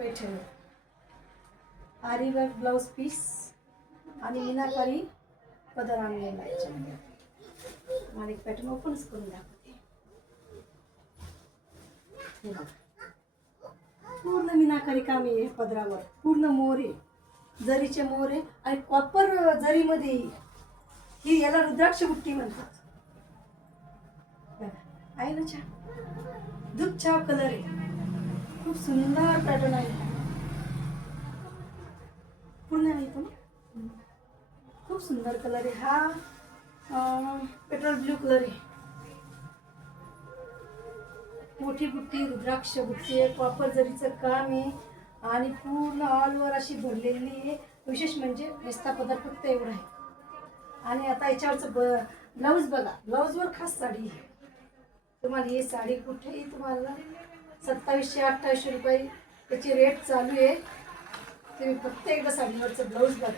पैठणी आरी work blouse piece आणि मीनाकारी पदर आणलेला आहे याच्यामध्ये. मला एक पॅटर्न ओपनच करून दाखवते. हे बघा, पूर्ण मीनाकारी काम आहे पदरावर, पूर्ण मोरे, जरीचे मोरे आणि कॉपर जरीमध्ये ही याला रुद्राक्ष बुट्टी म्हणतात. आहे ना छान, दूध छाव कलर आहे, खूप सुंदर पॅटर्न आहे. पूर्ण आहे तो खूप सुंदर कलर आहे. हा पेट्रोल ब्ल्यू कलर आहे. मोठी बुट्टी, रुद्राक्ष बुट्टी आहे, कॉपर जरीचं काम आहे आणि पूर्ण ऑल ओव्हर अशी भरलेली आहे. विशेष म्हणजे नुसता पदर फक्त एवढा आहे. आणि आता याच्यावरचं ब्लाऊज बघा, ब्लाऊजवर खास साडी आहे. तुम्हाला ही साडी कुठेही तुम्हाला 2700-2800 रुपये त्याची रेट चालू आहे. तुम्ही फक्त एकदा साडीवरचं ब्लाऊज बघा.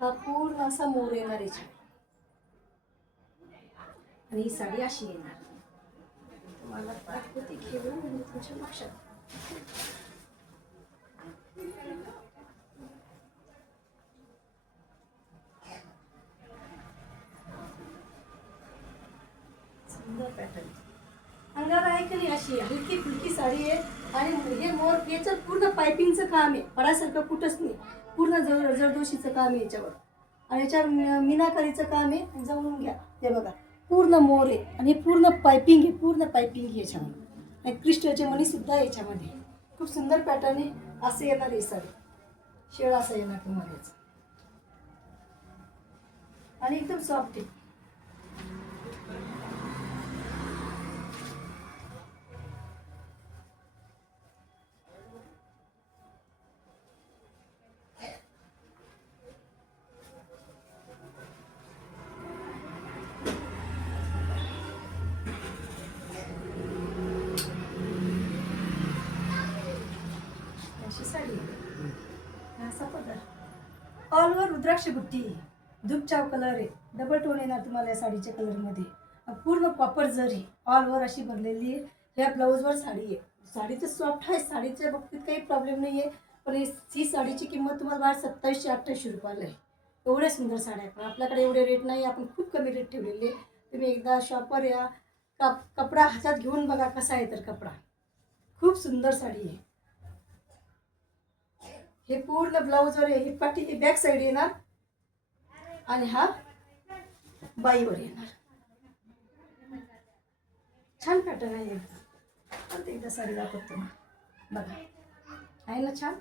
हा पूर्ण असा मोर येणार आहे आणि ही साडी अशी येणार. तुम्हाला दाखवते घेऊन आणि तुमच्या लक्षात. सुंदर पॅटर्न अंगावर आहे की नाही, अशी हलकी फुलकी साडी आहे. आणि हे मोर याचं पूर्ण पायपिंगचं काम आहे, पडासारखं कुठंच नाही. पूर्ण जरदोशीचं काम आहे याच्यावर. आणि याच्यावर मीनाकारीचं काम आहे. जाऊन घ्या, ते बघा पूर्ण मोर आहे आणि पूर्ण पायपिंग आहे, पूर्ण पायपिंग आहे याच्यामध्ये. आणि क्रिस्टलचे मणीसुद्धा याच्यामध्ये. खूप सुंदर पॅटर्न आहे. असं येणार आहे साडी, शेळ असं येणार तुम्हालाच आणि एकदम सॉफ्ट आहे. अशी साडी असा पदर, ऑल ओव्हर रुद्राक्ष बुट्टी, धूपचाव कलर आहे. डबल टोन येणार तुम्हाला या साडीच्या कलरमध्ये. पूर्ण कॉपर जरी ऑल ओव्हर अशी भरलेली आहे. ह्या ब्लाऊजवर साडी आहे. साडी तर सॉफ्ट आहे, साडीच्या बाबतीत काही प्रॉब्लेम नाही आहे. पण ही साडीची किंमत तुम्हाला बाहेर 2700-2800 रुपयाला आहे. एवढ्या सुंदर साड्या पण आपल्याकडे एवढे रेट नाही, आपण खूप कमी रेट ठेवलेले. तुम्ही एकदा शॉपवर या, कपडा हातात घेऊन बघा कसा आहे. तर कपडा खूप सुंदर साडी आहे. हे पूर्ण ब्लाऊजवर आहे. ही पाठी, ही बॅक साईड येणार आणि हा बाईवर येणार. छान पॅटर्न आहे. एकदा साडी दाखवतो बघा, आहे ना छान.